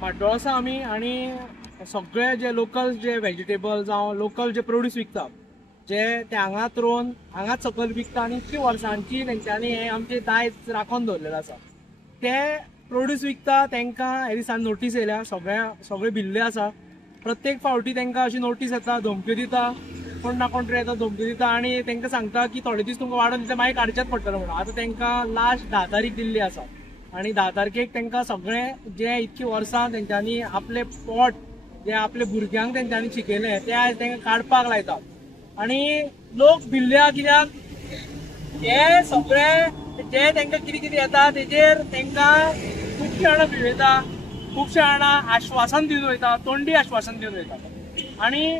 म्हाड्डोळसा आमी आणि सगळे जे लोकल जे व्हेजिटेबल जावं लोकल जे प्रोड्यूस विकता जे ते हांगाच रोवन हांगाच सकयल विकता आनी इतकी वर्सांची तेंच्यांनी हे आमचे दायज राखून दवरलेले आसा। ते प्रोड्यूस विकता तांकां हे दिसांनी नोटीस येयल्या, सगळे भिल्ले आसा। प्रत्येक फावटी तांकां अशी नोटीस येता, धमक्यो दिता, कोण ना कोण तरी येता धमक्यो दिता आनी तांकां सांगता की थोडे दीस तुमकां वाडोवन दिता मागीर काडचेच पडटले म्हणून। आतां तांकां लास्ट 10 तारीख दिल्ली आसा आनी 10 तारखेक तांकां सगळे जे इतकी वर्सां तेंच्यांनी आपले पोट जे आपले भुरग्यांक तेंच्यांनी शिकयले ते आयज तांकां काडपाक लायतात। आनी लोक भिल्ल्या कित्याक हे सगळे जे तांकां कितें कितें येता तेजेर तांकां खुबशे जाणां भिवयता, खुबशे जाणां आश्वासन दिवन वयता, तोंडी आश्वासन दिवन वयता। आनी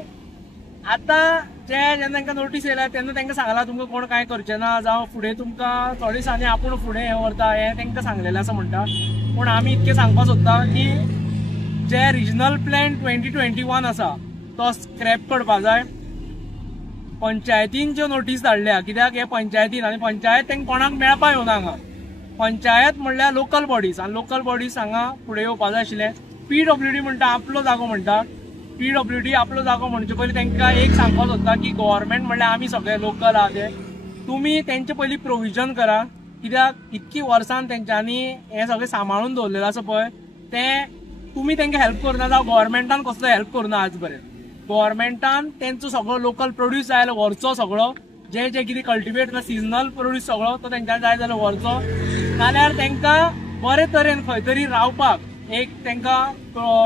आतां जेन्ना तांकां नोटीस येयल्या तेन्ना तांकां सांगलां तुमकां कोण कांय करचें ना, जावं फुडें तुमकां थोडे दिसांनी आपूण फुडें हें व्हरता हें तांकां सांगलेलें आसा म्हणटा। पूण आमी इतकें सांगपाक सोदता की जे रिजनल प्लॅन 2021 आसा तो स्क्रॅप करपाक जाय। पंचायतीन ज्यो नोटीस धाडल्या कित्याक हे पंचायतीन आनी पंचायत तांकां कोणाक मेळपाक येवना हांगा। पंचायत म्हणल्यार लोकल बॉडीज आनी लोकल बॉडीज हांगा फुडें येवपाक जाय आशिल्ले। PWD म्हणटा आपलो जागो म्हणटा, PWD आपलो जागो म्हणचे पयलीं तांकां एक सांगपाक सोदता की गव्हर्मेंट म्हणल्यार आमी सगळे लोकल आहा ते तुमी तेंचे पयलीं प्रोविजन करा, कित्याक इतकी वर्सां तेंच्यांनी हे सगळें सांबाळून दवरलेलें आसा पळय तें तुमी तांकां हेल्प करना जावं गव्हर्मेंटान कसलो हेल्प करना आज पर्यंत। गव्हर्मेंटान तेंचो सगळो लोकल प्रोड्यूस जाय जाल्यार व्हरचो सगळो, जे जे कितें कल्टिवेट करता सिजनल प्रोड्यूस सगळो तो तांकां जाय जाल्यार व्हरचो, नाल्यार तांकां बरे तरेन खंय तरी रावपाक एक तांकां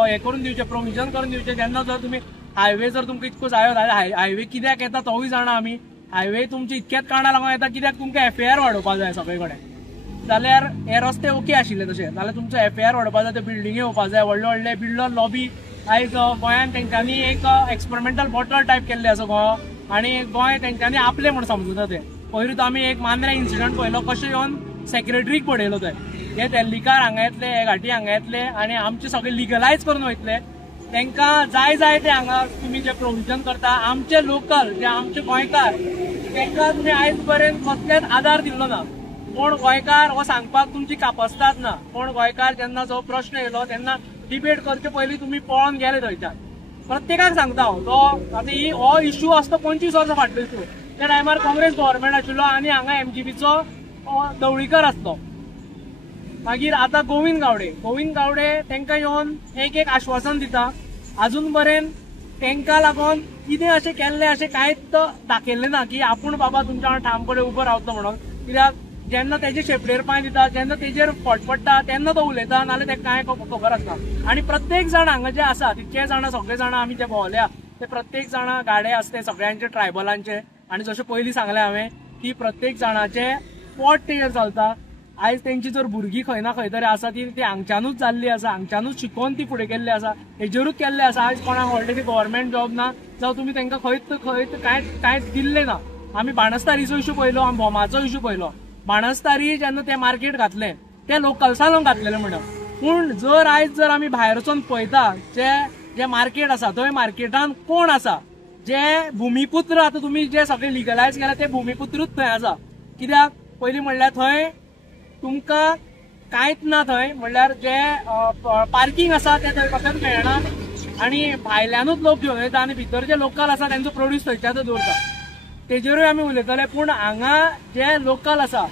हें करून दिवचें, प्रोविजन करून दिवचें। जेन्ना जर तुमी हायवे जर तुमकां इतको जायो जाल्यार हायवे कित्याक येता तोवूय जाणा आमी, हायवे तुमचे इतक्याच कारणां लागून येता कित्याक तुमकां FAR वाडोवपाक जाय सगळे कडेन। जाल्यार हे रस्ते ओके आशिल्ले तशें जाल्यार तुमचो FAR वाडोवपाक जाय, ते बिल्डिंगे येवपाक जाय, व्हडले व्हडले बिल्डर लॉबी आयज गोंयांत तेंच्यांनी एक एक्सपेरिमेंटल बॉटल टायप केल्ले आसा गोंय, आनी गोंय तेंच्यांनी आपले म्हूण समजुता ते। पयरूच आमी एक मांद्रे इन्सिडंट पळयलो कशें येवन सेक्रेटरीक पडयलो थंय, हे दिल्लीकार हांगा येतले, हे घाटी हांगा येतले आनी आमचे सगळे लिगलायज करून वयतले। तांकां जाय जाय ते हांगा तुमी जे प्रोविजन करता आमचे लोकल जे आमचे गोंयकार तांकां तुमी आयज पर्यंत कसलेच आदार दिल्लो ना। कोण गोंयकार हो सांगपाक तुमची कापस्ताद ना। कोण गोंयकार जेन्ना जो प्रश्न येयलो तेन्ना डिबेट करचे पयलीं तुमी पळोवन गेले थंयच्यान। प्रत्येकाक सांगता हांव तो आतां हो इश्यू आसता 25 वर्सां फाटलो इश्यू, त्या टायमार काँग्रेस गव्हर्मेंट आशिल्लो आनी हांगा MGPचो दवळीकर आसलो। मागीर आतां गोविंद गावडे तांकां येवन एक एक आश्वासन दिता, अजून पर्यंत तांकां लागून कितें अशें केल्लें अशें कांयच दाखयल्लें ना की आपूण बाबा तुमच्या वांगडा ठामपणे उबो रावतलो म्हणून। कित्याक जेन्ना तेजे शेपडेर पांय दिता जेन्ना तेजेर फटफडटा तेन्ना तो उलयता, नाल्यार तेका कांय खबर आसना। आनी प्रत्येक जाण हांगा जे आसा तितके जाणां सगळे जाणां आमी जे भोंवल्या ते प्रत्येक जाणां गाडे आसते सगळ्यांचे ट्रायबलांचे, आनी जशें पयलीं सांगलें हांवें की प्रत्येक जाणांचे पोट तेजेर चलता। आयज तेंची जर भुरगीं खंय ना खंय तरी आसा ती हांगच्यानूच जाल्ली आसा, हांगच्यानूच शिकोवन ती फुडें गेल्ली आसा, हेजेरूच केल्लें आसा। आयज कोणाक व्हडलें गव्हर्मेंट जॉब ना जावं तुमी तांकां खंयच कांयच दिल्लें ना। आमी बाणस्तारीचो इश्यू पयलो, आमी बोमाचो इश्यू पयलो। बाणस्तारी जेन्ना ते मार्केट घातलें ते लोकल्सां लोक घातलेलें म्हणून, पूण जर आयज जर आमी भायर वचून पळयता जे मार्केट आसा थंय मार्केटान कोण आसा, जे भुमिपुत्र आतां तुमी जे सगळे लिगलायज केला ते भुमिपुत्रूच थंय आसा। कित्याक पयलीं म्हणल्यार थंय तुमकां कांयच ना, थंय म्हणल्यार जे पार्किंग आसा ते थंय फकत मेळना आनी भायल्यानूच लोक घेवन येता आनी भितर जे लोकल आसा तांचो प्रोड्यूस थंयच्याच दवरता। तेजेरूय आमी उलयतले, पूण हांगा जे लोकल आसा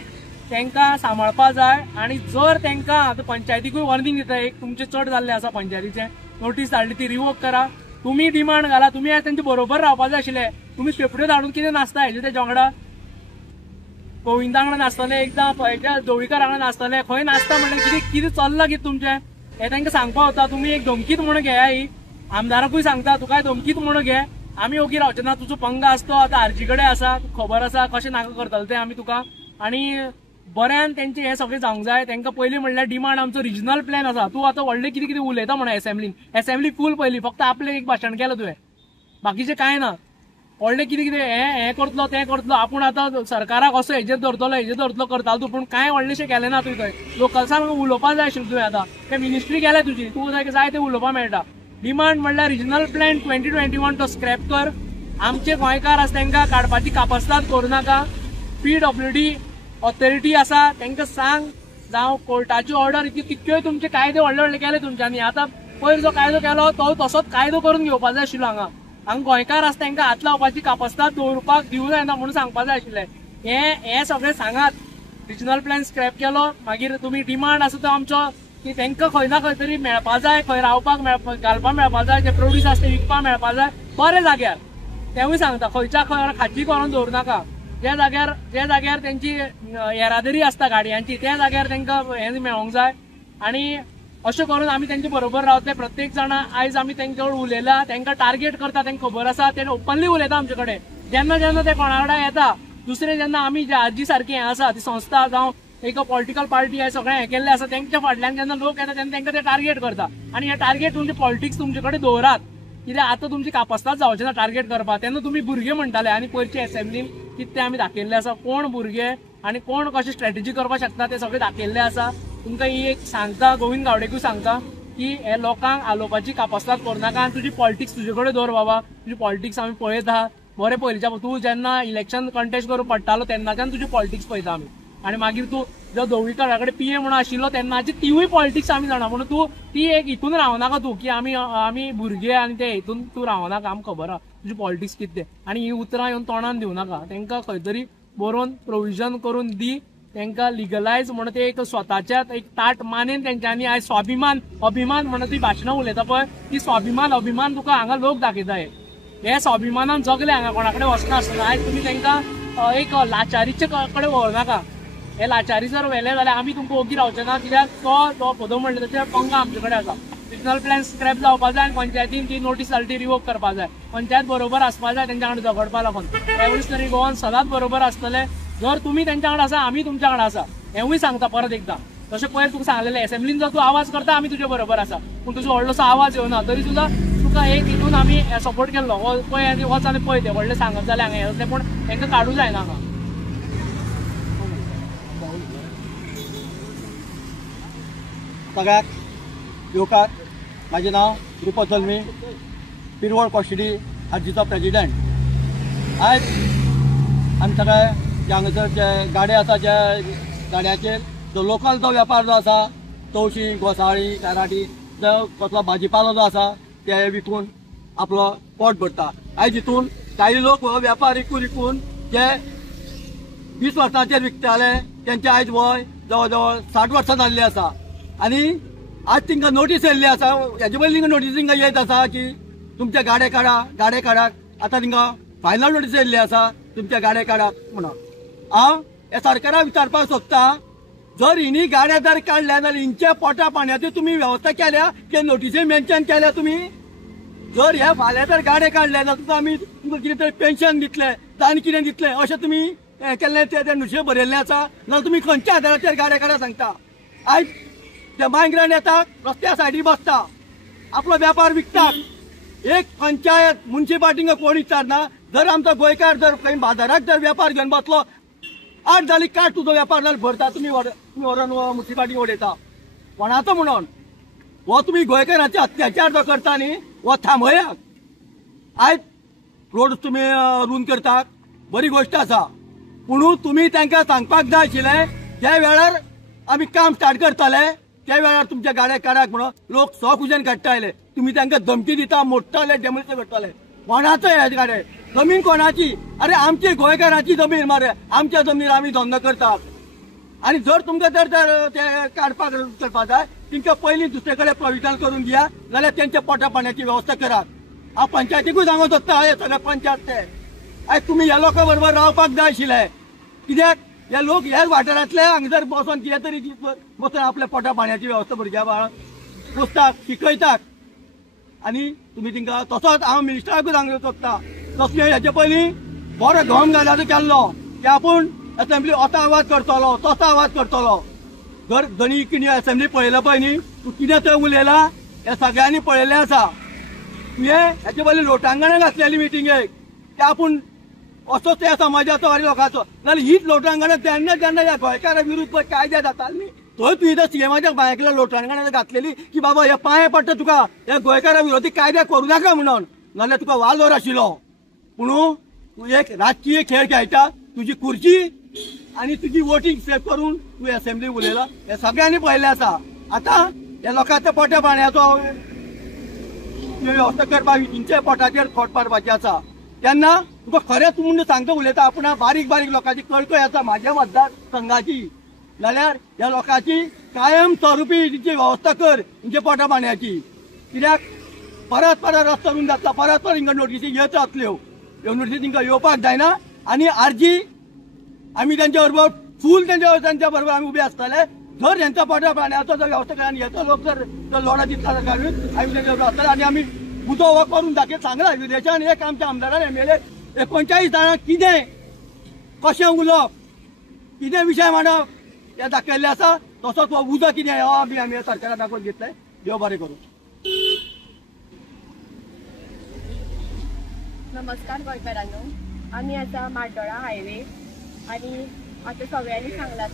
तांकां सांबाळपाक जाय। आनी जर तांकां आतां पंचायतीकूय वॉर्निंग दिता, एक तुमचे चड जाल्लें आसा पंचायतीचें, नोटीस धाडली ती रिवोक करा, तुमी डिमांड घाला, तुमी आयज तांचे बरोबर रावपाक जाय आशिल्ले। तुमी शेपड्यो धाडून कितें नासता हेजे तेजे वांगडा, गोविंदा वांगडा नासतले, एकदां हेच्या दवळीकार वांगडा नासतले, खंय नासता म्हणल्यार कितें चल्लां कितें तुमचें हें तांकां सांगपाक वता। तुमी एक धमकीत म्हणून घेया, ही आमदाराकूय सांगता तुकाय धमकीत म्हणून घे, आमी ओगी रावचे ना, तुजो पंगा आसतो आतां आरजी कडेन आसा, खबर आसा कशें नाका करतले तें आमी तुका। आनी बऱ्यान तेंचें हें सगळें जावंक जाय। तांकां पयलीं म्हणल्यार डिमांड आमचो रिजनल प्लॅन आसा, तूं आतां व्हडलें कितें कितें उलयता म्हणून एसेंब्ली फूल पयलीं फक्त आपलें एक भाशण केलां तुवें, बाकीचें कांय ना। व्हडलें कितें कितें हें करतलो तें करतलो, आपूण आतां सरकाराक असो हेजेर धरतलो करतालो तूं, पूण कांय व्हडलेंशें केलें ना तुवें थंय। लोकल्सांक उलोवपाक जाय आशिल्लें तुवें, आतां तें मिनिस्ट्री केल्या तुजी, तूं जाय तें उलोवपाक मेळटा। डिमांड म्हणल्यार रिजनल प्लॅन 2021 तो स्क्रॅप कर, आमचे गोंयकार आसा तांकां काडपाची कापस्ताद करूं नाका। PWD ऑथॉरिटी आसा तांकां सांग, जावं कोर्टाची ऑर्डर तितक्योय तुमचे कायदे व्हडले व्हडले केले तुमच्यांनी। आतां पयर जो कायदो केलो तो तसोच कायदो करून घेवपाक जाय आशिल्लो हांगा गोंयकार आसा तांकां हात लावपाची कापासितात दवरपाक दिवं जायना म्हणून सांगपाक जाय आशिल्लें. हे सगळें सांगात. रिजनल प्लॅन स्क्रॅप केलो मागीर तुमी डिमांड आसा तो आमचो की तांकां खंय ना खंय तरी मेळपा जाय, खंय रावपाक घालपाक मेळपा जाय, जे प्रोड्यूस आसा ते विकपाक मेळपा जाय बरे जाग्यार. तेवूय सांगता खंयच्या खंय खाची करून दवरनाका. जे जाग्यार त्यांची येरादारी आसता गाडयांची त्या जाग्यार तांकां हे मेळोंक जाय. आनी अशें करून आमी तेंचे बरोबर रावतले. प्रत्येक जाणा आयज आमी तेंचे कडेन उलयला, तांकां टार्गेट करता, तांकां खबर आसा, ते ओपनली उलयता आमचे कडेन. जेन्ना जेन्ना ते कोणा कडेन येता दुसरे जेन्ना आमी जे आजी सारखी हें आसा ती संस्था जावं एक पॉलिटिकल पार्टी हे सगळें हें केल्लें आसा तेंच्या फाटल्यान जेन्ना लोक येता तेन्ना तांकां ते टार्गेट करता. आनी हे टार्गेट तुमचे पॉलिटिक्स तुमचे कडेन दवरात. कित्याक आतां तुमची कापासितात जावचें ना टार्गेट करपाक. तेन्ना तुमी भुरगे म्हणटाले आनी पयरचे असेंब्लीन कितें आमी दाखयल्लें आसा, कोण भुरगे आनी कोण कशें स्ट्रॅटेजी करपाक शकता ते सगळें दाखयल्लें आसा. तुमकां ही एक सांगता, गोविंद गावडेकूय सांगता की हे लोकांक आलोवपाची कापासितात करनाका आनी तुजी पॉलिटिक्स तुजे कडेन दवर बाबा. तुजी पॉलिटिक्स आमी पळयता बरें पयलींच्या तूं जेन्ना इलेक्शन कंटेस्ट करून पडटालो तेन्नाच्यान तुजी पॉलिटिक्स पळयता आमी. आनी मागीर तूं जो ढवळीकारा कडेन पीए म्हणून आशिल्लो तेन्नाची तिवूय पॉलिटिक्स आमी जाणा. म्हणून तूं ती एक हितून रावनाका तूं की आमी भुरगे आनी ते हितून तूं रावनाका. आमकां खबर आहा तुजी पॉलिटिक्स कितें तें. आनी ही उतरां येवन तोंडान दिवं नाका. तांकां खंय तरी बरोवन प्रोविजन करून दी. तांकां लिगलायज म्हणून ते एक स्वताच्याच एक ताट मानेन तेंच्यांनी आयज स्वाभिमान अभिमान म्हणून ती भाशणां उलयता पळय ती स्वाभिमान अभिमान तुका हांगा लोक दाखयताय. हे स्वाभिमानान जगले हांगा कोणा कडेन वचना आसतना. आयज तुमी तांकां एक लाचारीचे कडेन व्हरनाका. हे लाचारी जर व्हेले जाल्यार आमी तुमकां ओगी रावचे ना. कित्याक तो पदो म्हणटा तशें पंगा आमचे कडेन आसा. रिजनल प्लॅन स्क्रॅप जावपाक जाय आनी पंचायतीन ती नोटीस जाली ती रिवोक करपाक जाय. पंचायत बरोबर आसपाक जाय तेंच्या कडेन झगडपा लागून. रेव्होल्युशनरी गोवन सदांच बरोबर आसतले. जर तुमी तेंच्या कडेन आसा आमी तुमच्या कडेन आसा हेंवूय सांगता परत एकदां. तशें पयर तुका सांगलेलें एसेंब्लीन जर तूं आवाज करता आमी तुजे बरोबर आसा पूण तुजो व्हडलोसो आवाज येवना तरी सुद्दां तुका एक हितून आमी सपोर्ट केल्लो. पळय आनी वच आनी पळय ते व्हडलें सांगत जाल्यार हांगा येतलें पूण तांकां काडूं जायना हांगा. सगळ्याक येवकार म्हाजें नांव रुपा जल्मी पिरवळ कॉस्टिडी हाजीचो प्रेजिडेंट. आयज आमी सगळे जे हांगासर जे गाडे आसा जे गाड्याचेर जो लोकल जो वेपार जो आसा तवशीं घोसाळीं काराटी जो कसलो भाजीपालो जो आसा ते विकून आपलो पोट भरता. आयज हितून काही लोक हो वेपार विकून जे 20 वर्सांचेर विकताले त्यांचे आयज वय जवळ जवळ 60 वर्सां जाल्ली आसा. आनी आज तांकां नोटीस येयल्ली आसा. हेजे पयलीं तांकां नोटीस तांकां येत आसा की तुमचे गाडे काडाक. आतां तांकां फायनल नोटीस येयल्ली आसा तुमचे गाडे काडाक म्हणून. हांव हे सरकाराक विचारपाक सोदता जर हिणी गाडे जर काडल्या जाल्यार हिंच्या पोटा पाण्याची तुमी वेवस्था केल्या की नोटीसी मेन्शन केल्या तुमी. जर हे फाल्यां जर गाडे काडले जाल्यार तुका आमी तुमकां कितें तरी पेन्शन दितले आनी कितें दितले अशें तुमी हें केल्लें ते नोटीसी बरयल्लें आसा जाल्यार तुमी खंयच्या आदाराचेर गाडे काडा सांगता. आयज ते मायग्रेंट येतात रस्त्या सायडीक बसता आपलो वेपार विकतात. एक पंचायत म्युन्सिपाल्टींक कोण विचारना. जर आमचो गोंयकार जर खंय बाजाराक जर वेपार घेवन बसलो 8 जाली काड तुजो वेपार जाल्यार भरता तुमी व्हरून म्युन्सिपाल्टीक उडयता. कोणाचो म्हणून हो तुमी गोंयकारांचे अत्याचार जो करता न्ही हो थांबयात. आयज रोड तुमी रूंद करतात बरी गोश्ट आसा पूण तुमी तांकां सांगपाक जाय आशिल्लें त्या वेळार आमी काम स्टार्ट करताले त्या वेळार तुमच्या गाड्या काडाक म्हणून लोक सकुजन काडटाले. तुमी तांकां धमकी दिता मोडटाले डेमोलिशन करताले. कोणाचो हे गाडे जमीन कोणाची. अरे आमची गोंयकारांची जमीन मरे आमच्या जमनीर आमी धंदो करतात. आनी जर तुमकां जर ते काडपाक करपाक जाय तांकां पयलीं दुसरे कडेन प्रोविजन करून दिया जाल्यार तेंच्या पोटा पाण्याची वेवस्था करात. हांव पंचायतीकूय सांगूंक सोदता हे सगळे पंचायत ते आयज तुमी ह्या लोकां बरोबर रावपाक जाय आशिल्लें. कित्याक हे लोक ह्याच वाठारांतले हांगासर बसून कितें तरी बसून आपल्या पोटा पाण्याची वेवस्था भुरग्या बाळांक पुसतात शिकयतात. आनी तुमी तांकां तसोच हांव मिनिस्टराकूय सांगूंक सोदता तसले हेचे पयलीं बरो घोम घालाचो केल्लो की आपूण असेंब्ली असो आवाज करतलो तसो आवाज करतलो. जर जणी कितें असेंब्ली पळयला पळय न्ही तूं कितें थंय उलयला हे सगळ्यांनी पळयल्लें आसा. तुवें हेचे पयलीं लोटांगणां घातलेली मिटिंगेक की आपूण असो त्या समाजाचो आनी लोकांचो जाल्यार हीच लोटांगणां जेन्ना जेन्ना ह्या गोंयकारा विरुद्ध पळय कायदे जाताले न्ही थंय तुवें त्या सीएमाच्या बायकला लोटांगणां घातलेली की बाबा हे पांय पडटा तुका हे गोंयकारा विरोधी कायदे करूं नाका म्हणून नाल्यार तुका वालोर आशिल्लो. पूण तूं एक राजकीय खेळ खेळटा तुजी खुर्ची आनी तुजी वोटींग सेव करून तुवें असेंब्ली उलयला हे सगळ्यांनी पळयल्लें आसा. आतां हे लोकांच्या पोट्या पाण्याचो वेवस्था करपाक हिंचे पोटाचेर खोट मारपाची आसा तेन्ना तुका खरेंच म्हूण सांगता उलयता आपूण बारीक बारीक लोकांची कळकळ आसा म्हाज्या मतदार संघाची जाल्यार ह्या लोकांची कायम स्वरुपी तिची वेवस्था कर हिंचे पोटा पाण्याची कित्याक परत परत रस्तो करून जाता परत परत हिंका नोटीसी येत रावतल्यो ह्यो नोटीसी हिंका येवपाक जायना आनी आरजी आमी त्यांच्या बरोबर फूल त्यांच्या बरोबर आमी उबे आसतले जर त्यांच्या पोटा पाण्याचो जर वेवस्था केला आनी येतो लोक जर लोडा दितला काडून आमी त्यांच्या बरोबर आसतले आनी आमी उदो हो करून दाखय सांगला विदेशान एक आमच्या आमदारान एमएलए 39 जाणां कितें कशें उलोवप कितें विशय मांडप हे दाखयल्ले आसा तसोच हो उदो कितें हो आमी सरकाराक दाखोवन घेतले देव बरें करूं. नमस्कार गोंयकारांनो, आमी आतां माड्डोळा हायवे आणि आता सगळ्यांनी सांगला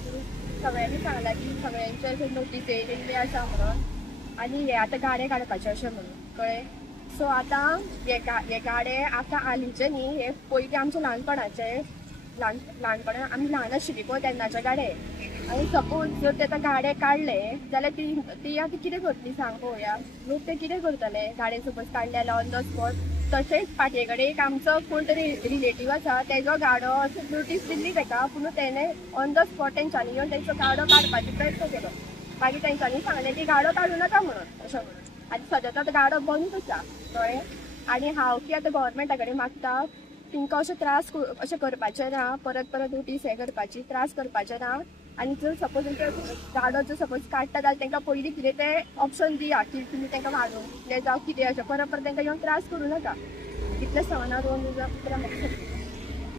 की सगळ्यांचे नोटीस येयल्ली आसा म्हणून आणि हे आता गाडे काडपाचे अशें म्हणून कळ्ळें. सो आता हे गाडे आतां हालींचे न्ही, हे पयलीं आमचे ल्हानपणाचे ल्हानपणान आमी ल्हान आशिल्लीं पळय तेन्नाचे गाडे आणि सपोज जर ते गाडे काडले जाल्यार ती आतां कितें करतली सांग पळोवया. लोक ते कितें करतले गाडे सपोज काडले जाल्यार ऑन द स्पॉट. तशेंच फाटी कडेन एक आमचो कोण तरी रिलेटीव आसा तेजो गाडो अशी नोटीस दिल्ली ताका पूण तेणे ऑन द स्पॉट तेंच्यांनी येवन तेंचो गाडो काडपाचो प्रयत्न केलो. मागीर तेंच्यांनी सांगलें की गाडो काडूं नाका म्हणून अशें म्हणून. आनी सद्या तो गाडो बंद आसा कळ्ळें. आनी हांव की आतां गव्हर्मेंटा कडेन मागता तिंका अशें त्रास अशें करपाचें ना, परत परत नोटीस हे करपाची त्रास करपाचें ना. आनी जर सपोज गाडो जर सपोज काडटा जाल्यार तांकां पयलीं कितें तें ऑप्शन दिया की तुमी तांकां वाडून कितें जावं कितें अशें परत परत तांकां येवन त्रास करूं नाका. इतलें सांगना दोन म्हाका